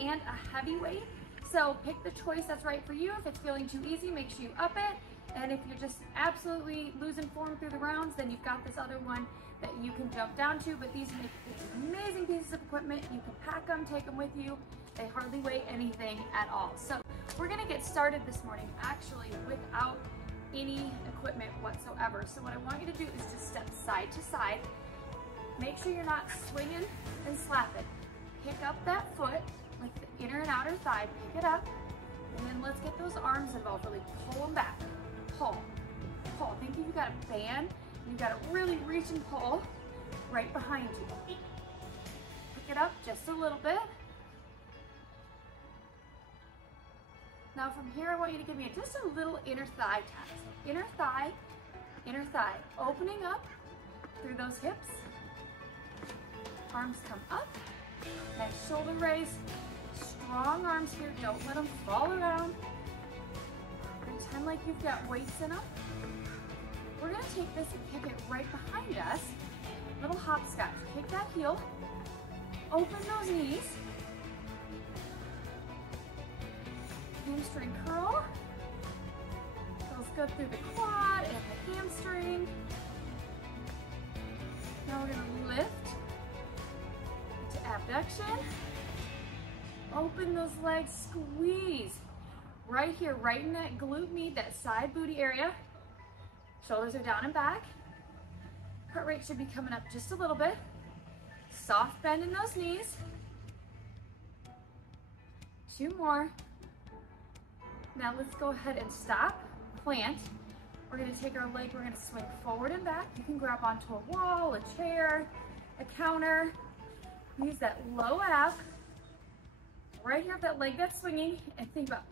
and a heavy weight. So pick the choice that's right for you. If it's feeling too easy, make sure you up it. And if you're just absolutely losing form through the rounds, then you've got this other one that you can jump down to. But these make amazing pieces of equipment. You can pack them, take them with you. They hardly weigh anything at all. So we're gonna get started this morning actually without any equipment whatsoever. So what I want you to do is just step side to side. Make sure you're not swinging and slapping. Pick up that foot, like the inner and outer thigh, pick it up, and then let's get those arms involved. Really pull them back. Pull, pull. Think you've got a band, and you've got to really reach and pull right behind you. Pick it up just a little bit. Now from here, I want you to give me just a little inner thigh tap. So inner thigh, opening up through those hips. Arms come up, nice shoulder raise. Strong arms here, don't let them fall around. Pretend like you've got weights in them. We're gonna take this and kick it right behind us. Little hopscotch, kick that heel, open those knees. Hamstring curl. Feels good through the quad and the hamstring. Now we're gonna lift to abduction. Open those legs, squeeze. Right here, right in that glute med, that side booty area. Shoulders are down and back. Heart rate should be coming up just a little bit. Soft bend in those knees. 2 more. Now let's go ahead and stop, plant. We're gonna take our leg, we're gonna swing forward and back. You can grab onto a wall, a chair, a counter. Use that low ab. Right here, that leg that's swinging, and think about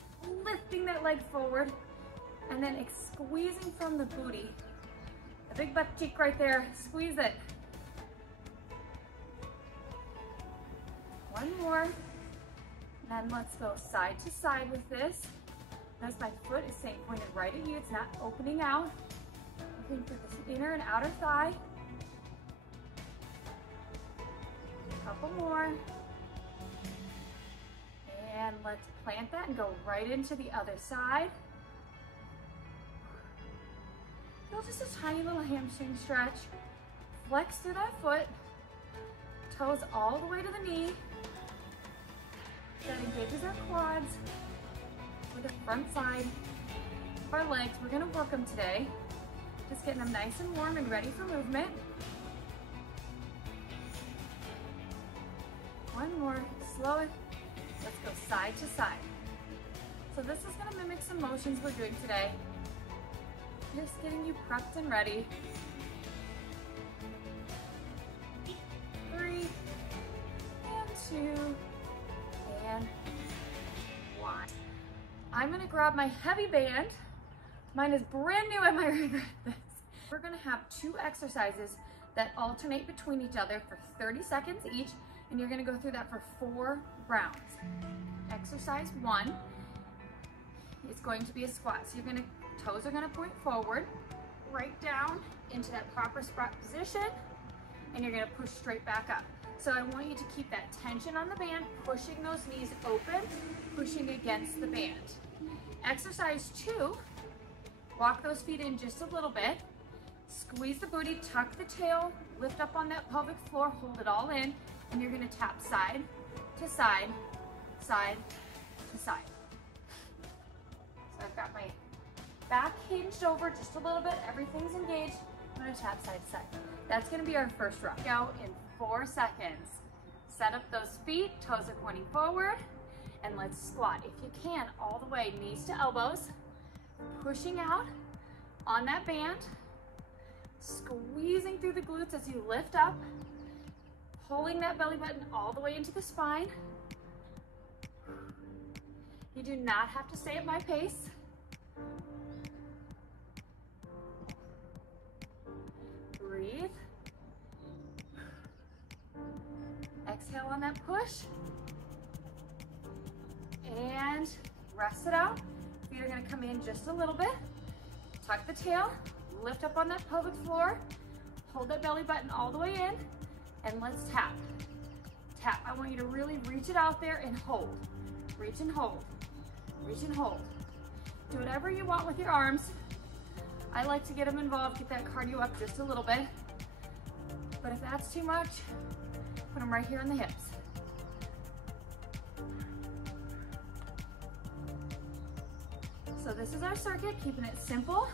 lifting that leg forward and then squeezing from the booty. The big butt cheek right there, squeeze it. 1 more. And then let's go side to side with this. Notice my foot is staying pointed right at you. It's not opening out. Looking for this inner and outer thigh. A couple more. And let's plant that and go right into the other side. Feel just a tiny little hamstring stretch. Flex through that foot. Toes all the way to the knee. That engages our quads. With the front side of our legs. We're gonna work them today. Just getting them nice and warm and ready for movement. 1 more, slow it. Let's go side to side. So this is gonna mimic some motions we're doing today. Just getting you prepped and ready. 3, and 2, and 1. I'm gonna grab my heavy band. Mine is brand new, I might regret this. We're gonna have 2 exercises that alternate between each other for 30 seconds each, and you're gonna go through that for 4 rounds. Exercise 1 is going to be a squat. So toes are gonna point forward, right down into that proper squat position, and you're gonna push straight back up. So I want you to keep that tension on the band, pushing those knees open, pushing against the band. Exercise 2, walk those feet in just a little bit, squeeze the booty, tuck the tail, lift up on that pelvic floor, hold it all in, and you're gonna tap side to side, side to side. So I've got my back hinged over just a little bit, everything's engaged. I'm gonna tap side to side. That's gonna be our first round. Go in 4 seconds. Set up those feet, toes are pointing forward, and let's squat. If you can, all the way, knees to elbows, pushing out on that band, squeezing through the glutes as you lift up, pulling that belly button all the way into the spine. You do not have to stay at my pace. Breathe. Exhale on that push. And rest it out. Feet are gonna come in just a little bit. Tuck the tail, lift up on that pelvic floor, hold that belly button all the way in, and let's tap. tap. I want you to really reach it out there and hold. Reach and hold. Reach and hold. Do whatever you want with your arms. I like to get them involved, get that cardio up just a little bit. But if that's too much, put them right here in the hips. So this is our circuit, keeping it simple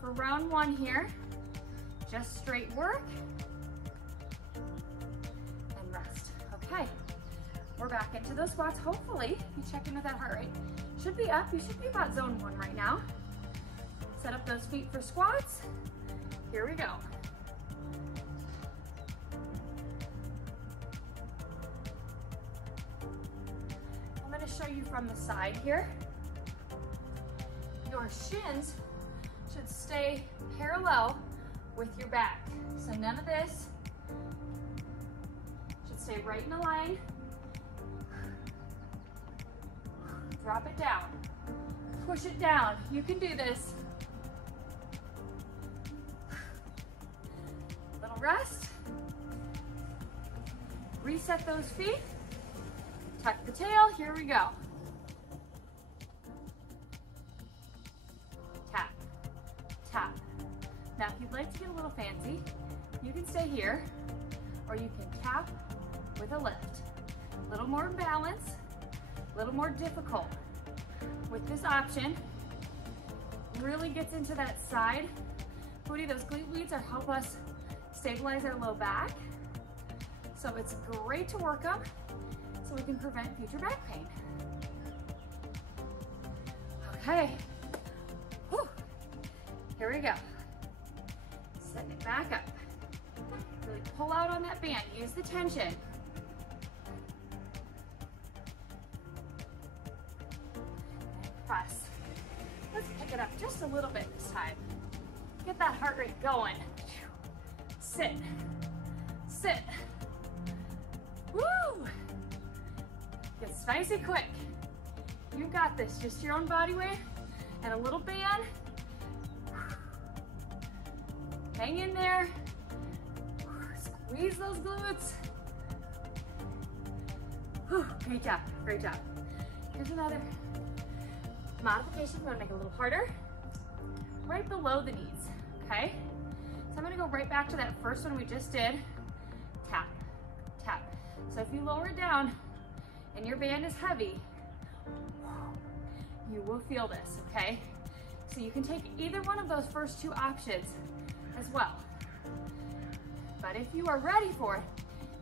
for round one here. Just straight work and rest. Okay, we're back into those squats. Hopefully, you check in with that heart rate. Should be up, you should be about zone 1 right now. Set up those feet for squats. Here we go. I'm gonna show you from the side here. Your shins should stay parallel with your back. So none of this. Should stay right in a line. Drop it down. Push it down. You can do this. Little rest. Reset those feet. Tuck the tail. Here we go. Tap, tap. Now, if you'd like to get a little fancy, you can stay here, or you can tap with a lift. A little more balance, a little more difficult. With this option, really gets into that side booty. Those glute leads are help us stabilize our low back. So it's great to work them so we can prevent future back pain. Okay. Whew. Here we go. Set it back up. Really pull out on that band. Use the tension. And press. Let's pick it up just a little bit this time. Get that heart rate going. Sit. Sit. Woo! Gets nice and quick. You got this. Just your own body weight and a little band. Hang in there. Squeeze those glutes. Whew, great job, great job. Here's another modification. I'm gonna make it a little harder. Right below the knees, okay? So I'm gonna go right back to that first one we just did. Tap, tap. So if you lower it down and your band is heavy, you will feel this, okay? So you can take either one of those first two options as well. But if you are ready for it,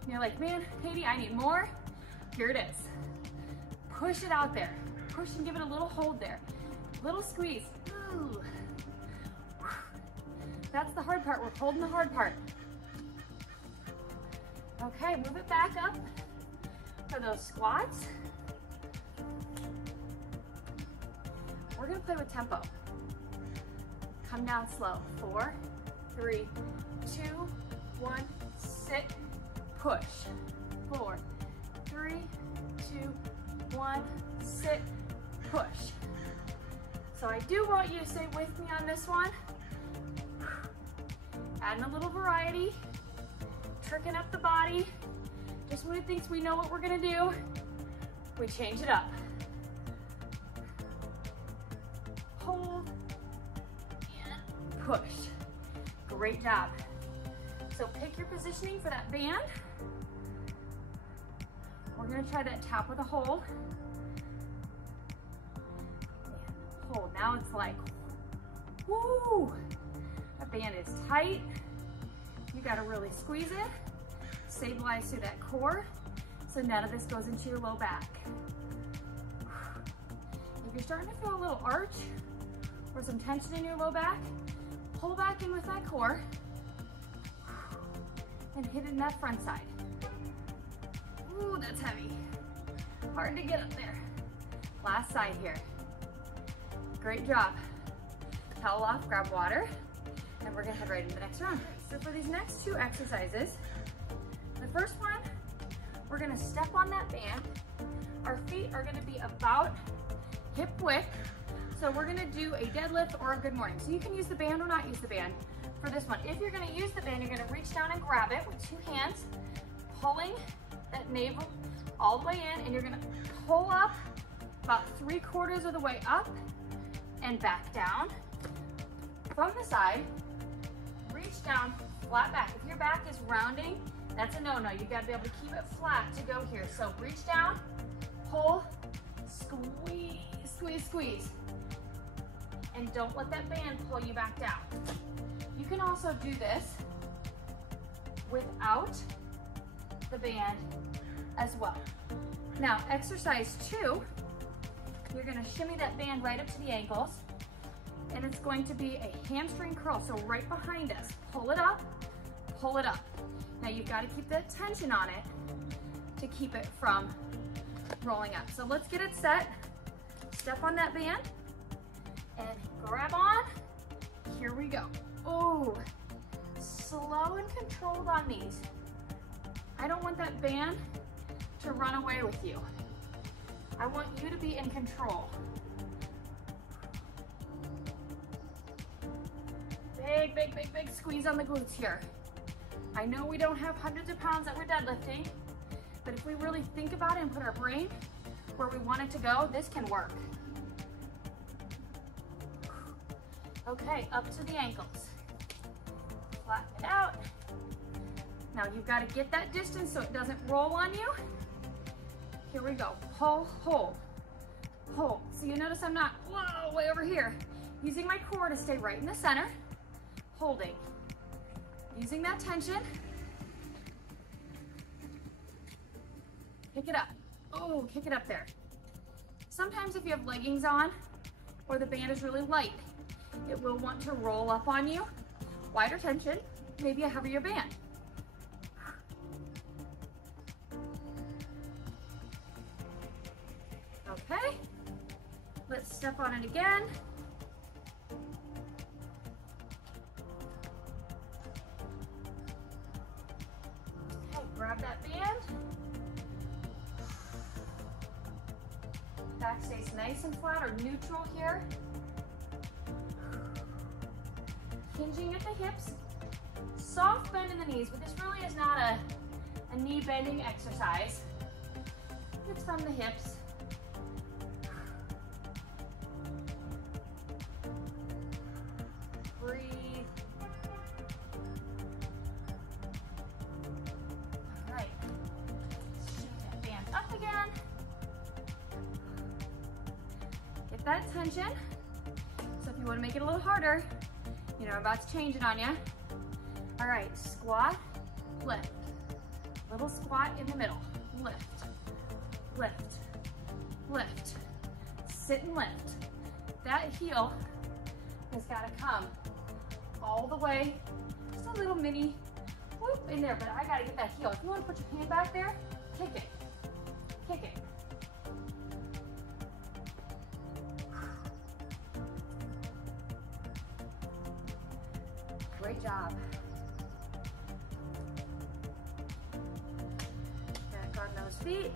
and you're like, man, Katie, I need more, here it is. Push it out there. Push and give it a little hold there. Little squeeze. Ooh. That's the hard part. We're holding the hard part. Okay, move it back up for those squats. We're gonna play with tempo. Come down slow. 4, 3, 2, 1, sit, push. 4, 3, 2, 1, sit, push. So I do want you to stay with me on this one. Adding a little variety, tricking up the body. Just when it thinks we know what we're gonna do, we change it up. Hold and push. Great job. So pick your positioning for that band. We're gonna try that tap with a hold. And hold. Now it's like, woo! That band is tight. You gotta really squeeze it. Stabilize through that core so none of this goes into your low back. If you're starting to feel a little arch or some tension in your low back, pull back in with that core and hit it in that front side. Ooh, that's heavy. Hard to get up there. Last side here. Great job. Towel off, grab water, and we're gonna head right into the next round. So for these next two exercises, the first one, we're gonna step on that band. Our feet are gonna be about hip width. So we're gonna do a deadlift or a good morning. So you can use the band or not use the band for this one. If you're gonna use the band, you're gonna reach down and grab it with two hands, pulling that navel all the way in, and you're gonna pull up about 3/4 of the way up and back down. From the side, reach down, flat back. If your back is rounding, that's a no-no. You gotta be able to keep it flat to go here. So reach down, pull, squeeze, squeeze, squeeze. And don't let that band pull you back down. You can also do this without the band as well. Now, exercise 2, you're gonna shimmy that band right up to the ankles, and it's going to be a hamstring curl, so right behind us. Pull it up, pull it up. Now you've gotta keep that tension on it to keep it from rolling up. So let's get it set. Step on that band and grab on. Here we go. Oh, slow and controlled on these. I don't want that band to run away with you. I want you to be in control. Big, big, big, big squeeze on the glutes here. I know we don't have hundreds of pounds that we're deadlifting, but if we really think about it and put our brain where we want it to go, this can work. Okay, up to the ankles. Flatten it out. Now you've got to get that distance so it doesn't roll on you. Here we go. Pull, hold, hold. So you notice I'm not, whoa, way over here. Using my core to stay right in the center. Holding. Using that tension. Kick it up. Oh, kick it up there. Sometimes if you have leggings on or the band is really light, it will want to roll up on you. Wider tension, maybe a heavier band. Okay, let's step on it again. Okay, grab that band. Back stays nice and flat or neutral here. Hinging at the hips. Soft bend in the knees, but this really is not a knee bending exercise. It's from the hips. Breathe. All right. Shift that band up again. Get that tension. So if you want to make it a little harder, you know, I'm about to change it on you. All right, squat, lift. Little squat in the middle. Lift, lift, lift. Sit and lift. That heel has got to come all the way. Just a little mini whoop in there, but I got to get that heel. If you want to put your hand back there, kick it, kick it. Great job. Back on those feet.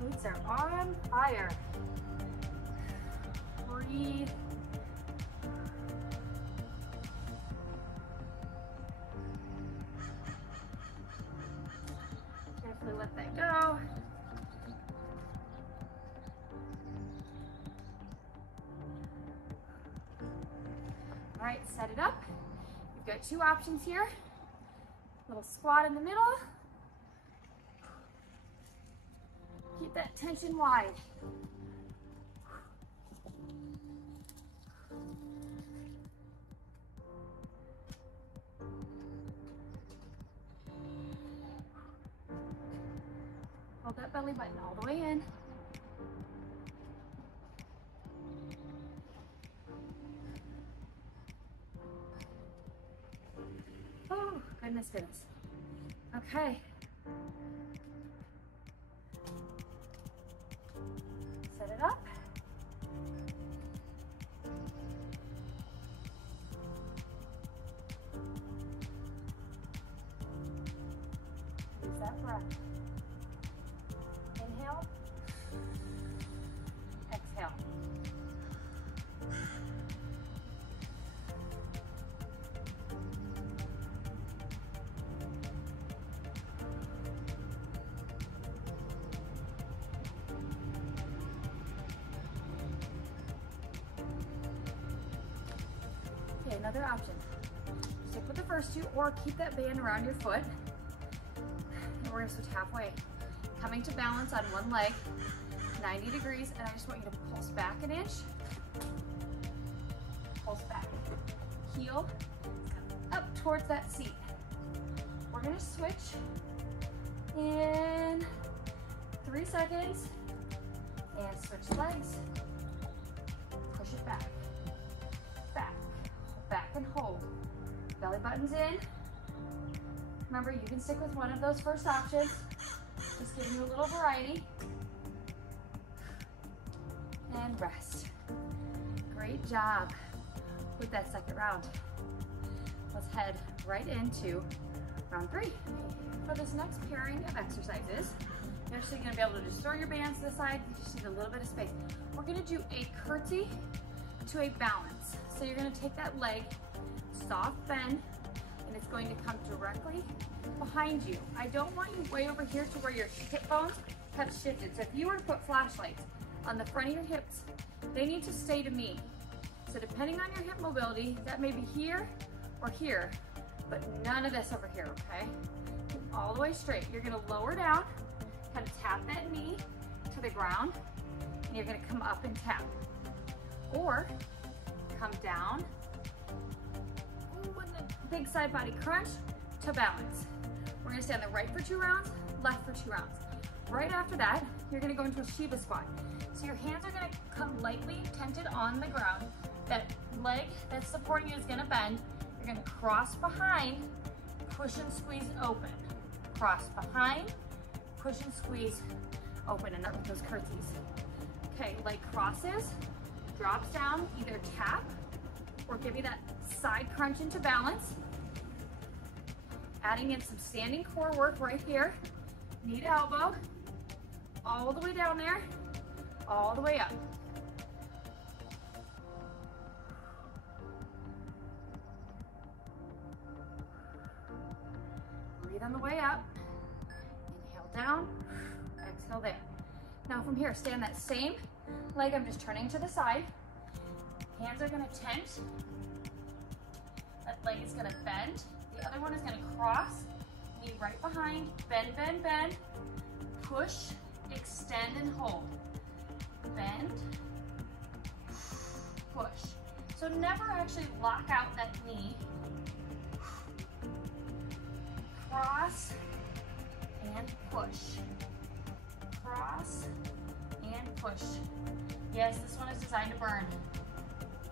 Glutes are on fire. Breathe. Carefully let that go. All right, set it up. You've got 2 options here. Little squat in the middle. Keep that tension wide. Hold that belly button all the way in. Oh, goodness, goodness. Okay. Set it up. breath. Inhale. Exhale. Okay, another option. Stick with the first two or keep that band around your foot. And we're gonna switch halfway. Coming to balance on one leg, 90 degrees, and I just want you to pulse back an inch. Pulse back. Heel up towards that seat. We're gonna switch in 3 seconds and switch legs. Push it back, back, back and hold. Belly button's in. Remember, you can stick with one of those first options. Just giving you a little variety. And rest. Great job with that second round. Let's head right into round 3. For this next pairing of exercises, you're actually gonna be able to just throw your bands to the side. You just need a little bit of space. We're gonna do a curtsy to a balance. So you're gonna take that leg, soft bend, and it's going to come directly behind you. I don't want you way over here to where your hip bones have shifted. So if you were to put flashlights on the front of your hips, they need to stay to me. So depending on your hip mobility, that may be here or here, but none of this over here, okay? All the way straight. You're gonna lower down, kind of tap that knee to the ground, and you're gonna come up and tap. Or come down, with a big side body crunch to balance. We're gonna stay on the right for 2 rounds, left for 2 rounds. Right after that, you're gonna go into a Shiva squat. So your hands are gonna come lightly tented on the ground. That leg that's supporting you is gonna bend. You're gonna cross behind, push and squeeze open. Cross behind, push and squeeze open, and up with those curtsies. Okay, leg crosses, drops down, either tap or give you that side crunch into balance. Adding in some standing core work right here. Knee to elbow, all the way down there, all the way up. Breathe on the way up. Inhale down, exhale there. Now from here, stay on that same leg. I'm just turning to the side. Hands are gonna tent. That leg is gonna bend. The other one is gonna cross, knee right behind, bend, bend, bend, push, extend and hold. Bend, push. So never actually lock out that knee. Cross and push. Cross and push. Yes, this one is designed to burn.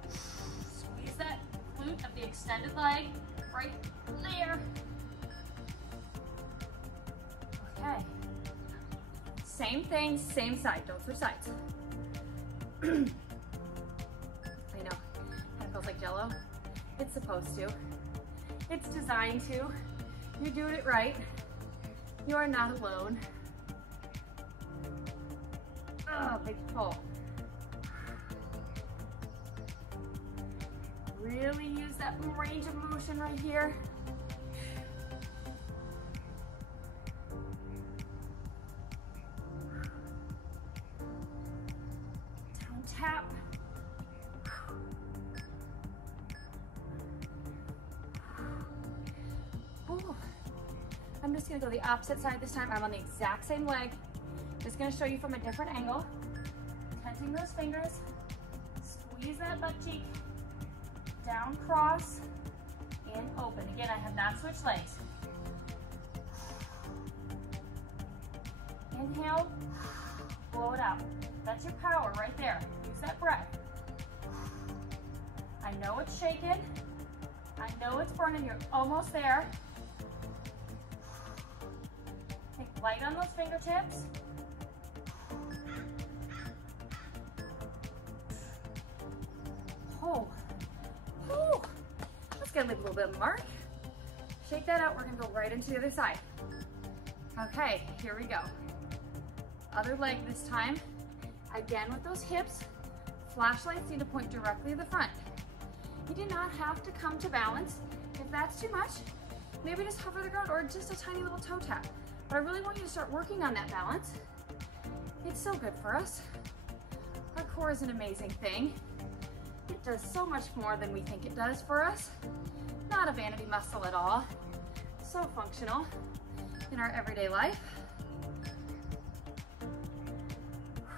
Squeeze that glute of the extended leg right there. Okay. Same thing, same side. Don't switch sides. I know. It feels like Jello. It's supposed to. It's designed to. You're doing it right. You are not alone. Oh, big pull. Really use that range of motion right here. Down tap. Ooh. I'm just gonna go the opposite side this time. I'm on the exact same leg. Just gonna show you from a different angle. Tenting those fingers. Squeeze that butt cheek. Down, cross, and open. Again, I have not switched legs. Inhale, blow it out. That's your power right there. Use that breath. I know it's shaking. I know it's burning. You're almost there. Think light on those fingertips. Oh. Whew. That's gonna leave a little bit of a mark. Shake that out, we're gonna go right into the other side. Okay, here we go. Other leg this time. Again with those hips, flashlights need to point directly to the front. You do not have to come to balance. If that's too much, maybe just hover the ground or just a tiny little toe tap. But I really want you to start working on that balance. It's so good for us. Our core is an amazing thing. It does so much more than we think it does for us. Not a vanity muscle at all. So functional in our everyday life. All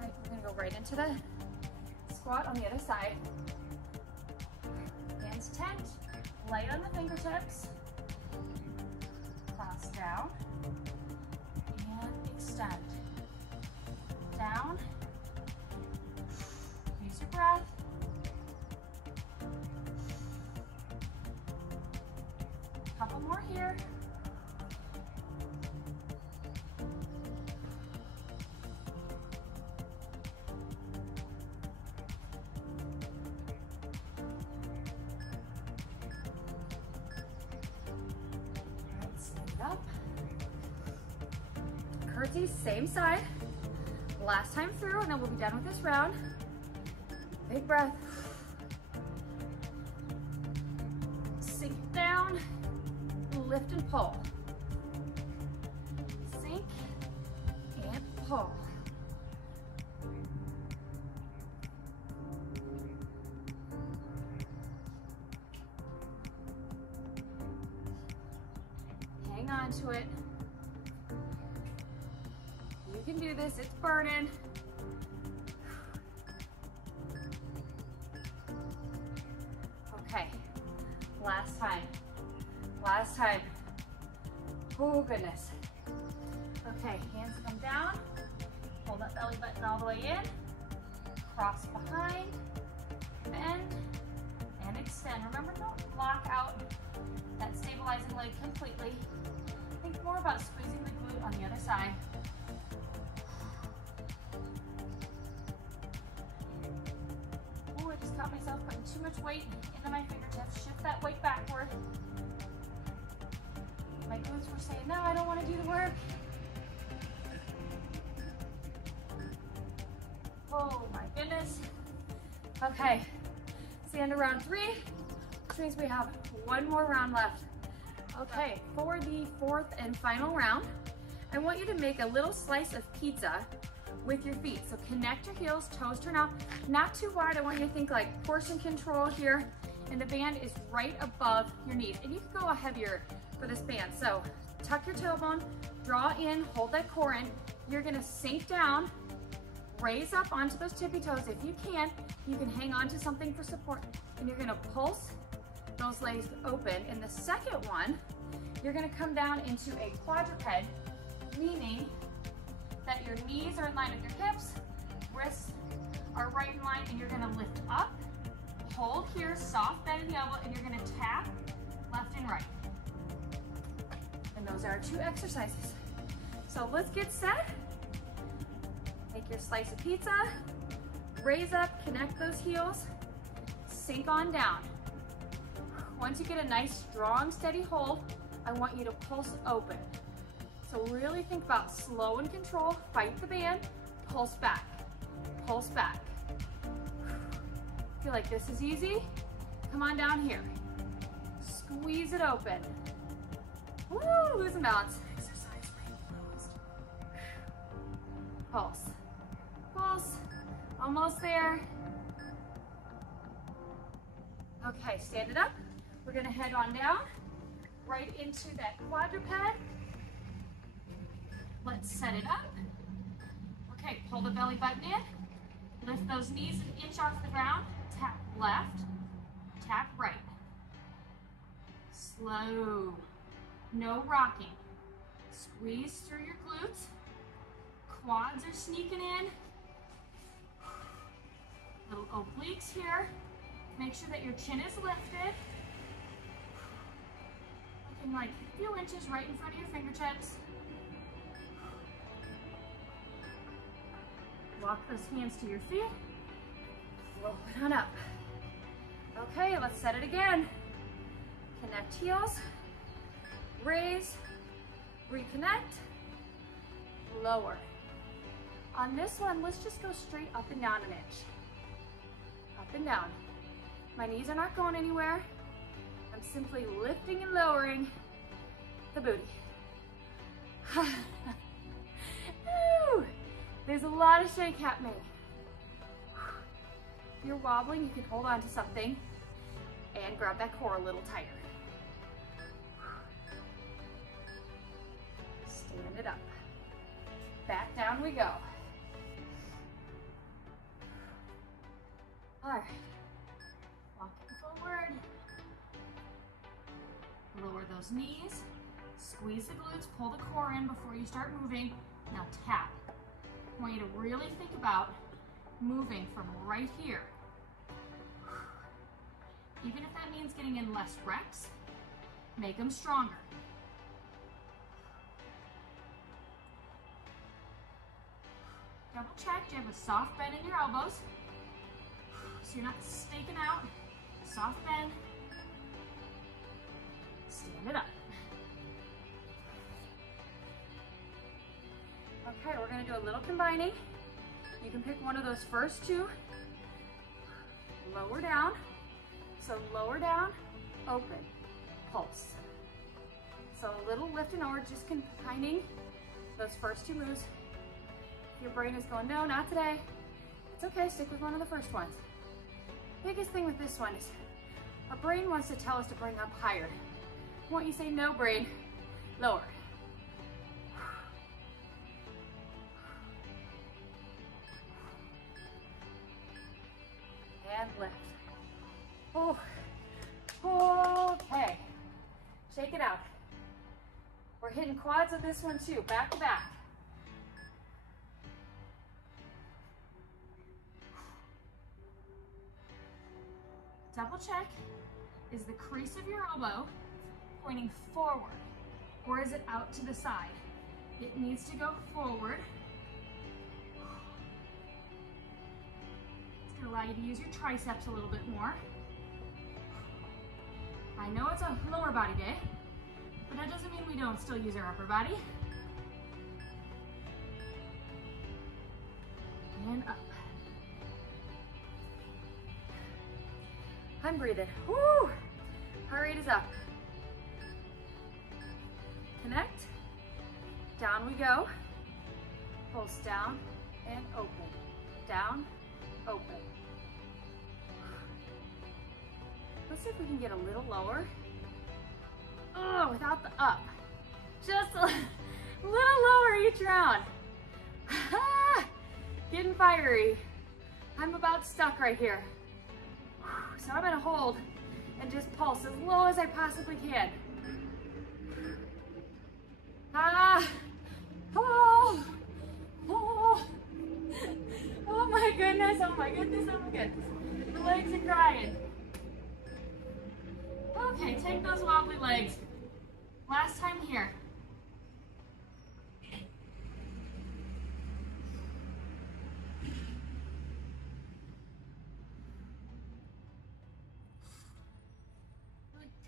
right, we're gonna go right into the squat on the other side. Hands tent, light on the fingertips. Cross down and extend. Down. Use your breath. Couple more here. Up. Curtsy, same side. Last time through, and then we'll be done with this round. Big breath. Sink down, lift and pull. Sink and pull. Hang on to it. You can do this, it's burning. Okay, last time. Last time. Oh goodness. Okay, hands come down. Hold that belly button all the way in. Cross behind, bend, and extend. Remember, don't lock out that stabilizing leg completely. Think more about squeezing the glute on the other side. Oh, I just caught myself putting too much weight into my fingertips. Shift that weight backward. My glutes were saying, no, I don't want to do the work. Oh my goodness. Okay, it's the end of round 3, which means we have one more round left. Okay, for the 4th and final round, I want you to make a little slice of pizza with your feet. So connect your heels, toes turn out, not too wide. I want you to think like portion control here, and the band is right above your knees. And you can go heavier for this band. So tuck your tailbone, draw in, hold that core in. You're gonna sink down, raise up onto those tippy toes. If you can, you can hang on to something for support, and you're gonna pulse those legs open. In the second one, you're gonna come down into a quadruped, meaning that your knees are in line with your hips, wrists are right in line, and you're gonna lift up, hold here, soft bend in the elbow, and you're gonna tap left and right. And those are our 2 exercises. So let's get set. Take your slice of pizza, raise up, connect those heels, sink on down. Once you get a nice, strong, steady hold, I want you to pulse open. So really think about slow and control, fight the band, pulse back, pulse back. Feel like this is easy? Come on down here. Squeeze it open. Woo, losing balance. Exercise closed. Pulse, pulse, almost there. Okay, stand it up. We're gonna head on down, right into that quadruped. Let's set it up. Okay, pull the belly button in. Lift those knees an inch off the ground. Tap left, tap right. Slow, no rocking. Squeeze through your glutes. Quads are sneaking in. Little obliques here. Make sure that your chin is lifted. Looking like a few inches right in front of your fingertips. Walk those hands to your feet. Roll it on up. Okay, let's set it again. Connect heels. Raise. Reconnect, lower. On this one, let's just go straight up and down an inch. Up and down. My knees are not going anywhere. I'm simply lifting and lowering the booty. Woo! There's a lot of shake happening. If you're wobbling, you can hold on to something and grab that core a little tighter. Stand it up. Back down we go. All right. Walking forward. Lower those knees. Squeeze the glutes, pull the core in before you start moving. Now tap. I want you to really think about moving from right here. Even if that means getting in less reps, make them stronger. Double check, do you have a soft bend in your elbows? So you're not staking out. Soft bend. Stand it up. Okay, we're gonna do a little combining. You can pick one of those first two. Lower down. So lower down, open, pulse. So a little lifting or just combining those first two moves. If your brain is going, no, not today, it's okay, stick with one of the first ones. Biggest thing with this one is our brain wants to tell us to bring up higher. I want you to say, no brain, lower. And lift. Oh, okay. Shake it out. We're hitting quads with this one too, back to back. Double check. Is the crease of your elbow pointing forward or is it out to the side? It needs to go forward. It's gonna allow you to use your triceps a little bit more. I know it's a lower body day, but that doesn't mean we don't still use our upper body. And up. I'm breathing. Woo! Heart rate is up. Connect. Down we go. Pulse down and open. Down, open. Let's see if we can get a little lower. Oh, without the up. Just a little lower each round. Getting fiery. I'm about stuck right here. So I'm gonna hold and just pulse as low as I possibly can. Oh, oh, oh my goodness, oh my goodness, oh my goodness. The legs are crying. Okay, take those wobbly legs. Last time here.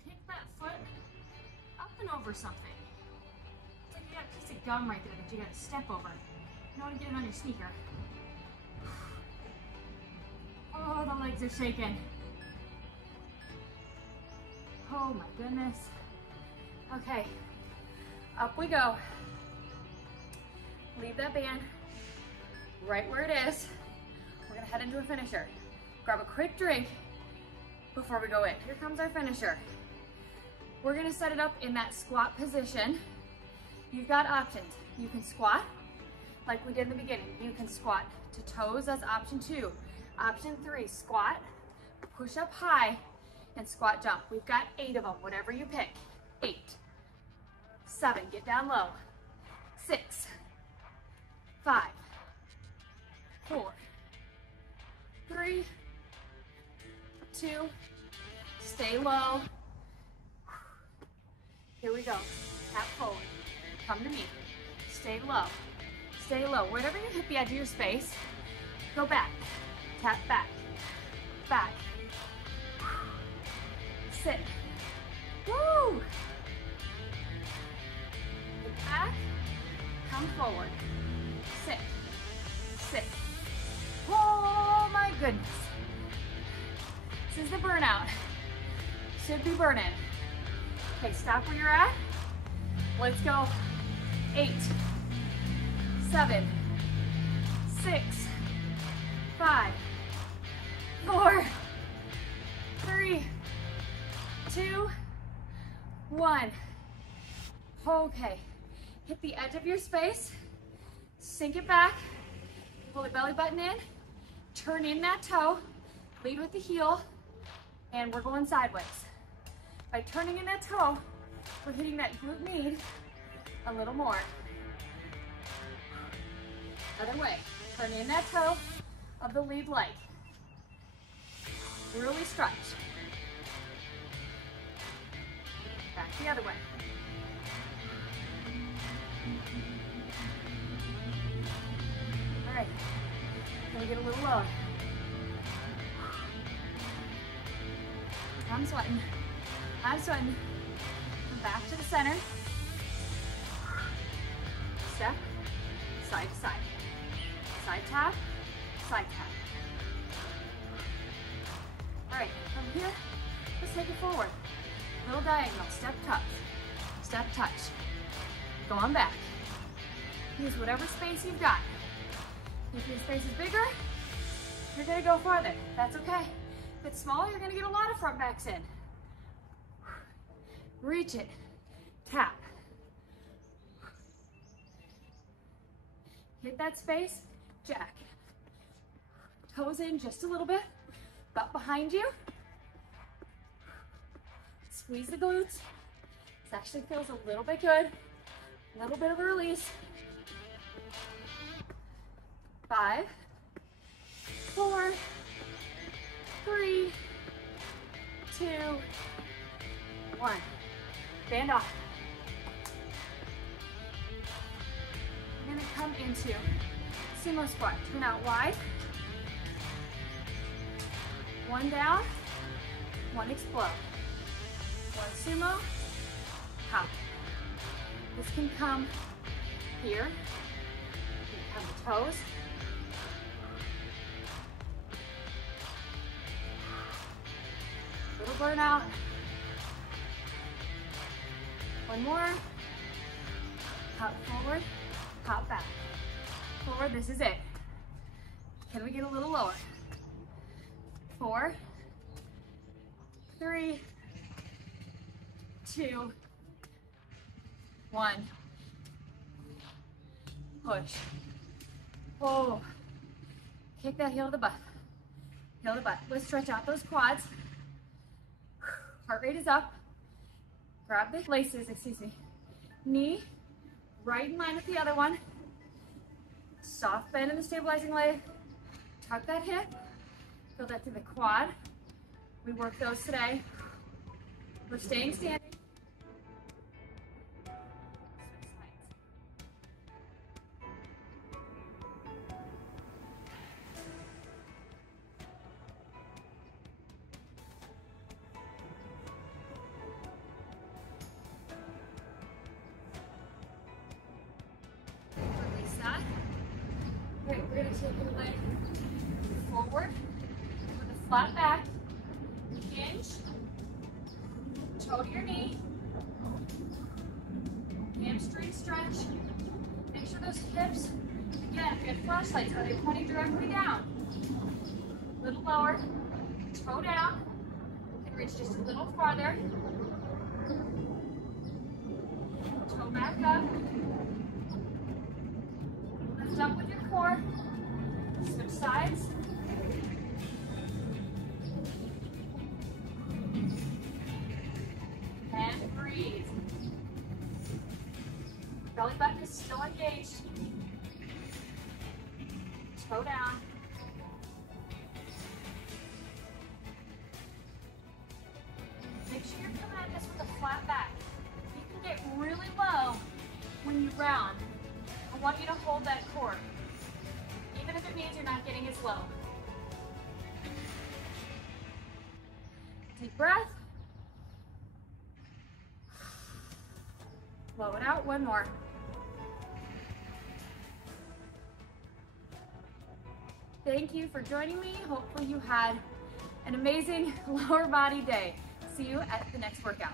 Take that foot up and over something. It's like you got a piece of gum right there that you got to step over. You don't want to get it on your sneaker. Oh, the legs are shaking. Oh my goodness. Okay, up we go. Leave that band right where it is. We're gonna head into a finisher. Grab a quick drink before we go in. Here comes our finisher. We're gonna set it up in that squat position. You've got options. You can squat like we did in the beginning. You can squat to toes, that's option 2. Option 3, squat, push up high, and squat jump. We've got 8 of them, whatever you pick. 8, 7, get down low. 6, 5, 4, 3, 2, stay low. Here we go. Tap forward. Come to me. Stay low. Stay low. Wherever you hit the edge of your space, go back. Tap back. Back. Sit. Woo! Come forward. Sit. Sit. Oh my goodness. This is the burnout. Should be burning. Okay, stop where you're at. Let's go. 8, 7, 6, 5, 4, 3, 2, 1. Okay, hit the edge of your space, sink it back, pull the belly button in, turn in that toe, lead with the heel, and we're going sideways. By turning in that toe, we're hitting that glute med a little more. Other way, turn in that toe of the lead leg. Really stretch. Back the other way. All right, gonna get a little lower. I'm sweating. I'm sweating. Come back to the center. Step, side to side. Side tap, side tap. All right, from here, let's take it forward. Little diagonal, step touch, step touch. Go on back. Use whatever space you've got. If your space is bigger, you're gonna go farther. That's okay. If it's smaller, you're gonna get a lot of front backs in. Reach it, tap. Hit that space, jack. Toes in just a little bit, butt behind you. Squeeze the glutes. This actually feels a little bit good. A little bit of a release. 5, 4, 3, 2, 1. Stand off. We're gonna come into sumo squat. Turn out wide. 1 down, 1 explode. 1 sumo, hop. This can come here. You can come to toes. Little burnout. 1 more. Hop forward, hop back. Forward, this is it. Can we get a little lower? 4, 3, 2, 1. Push. Oh. Kick that heel to the butt. Heel to the butt. Let's stretch out those quads. Heart rate is up. Grab the laces, excuse me. Knee right in line with the other one. Soft bend in the stabilizing leg. Tuck that hip. Feel that through the quad. We work those today. We're staying standing. Release that. Great, we're going to take your leg forward with a flat back. Hinge. Toe to your knee. Hamstring stretch. Make sure those hips, again, if you have flashlights, are they pointing directly down? A little lower. Toe down. You can reach just a little farther. Toe back up. Lift up with your core. Switch sides. And breathe. Belly button is still engaged. Toe down. Make sure you're coming at this with a flat back. You can get really low when you round. I want you to hold that core, even if it means you're not getting as low. Deep breath. Blow it out, 1 more. Thank you for joining me. Hopefully you had an amazing lower body day. See you at the next workout.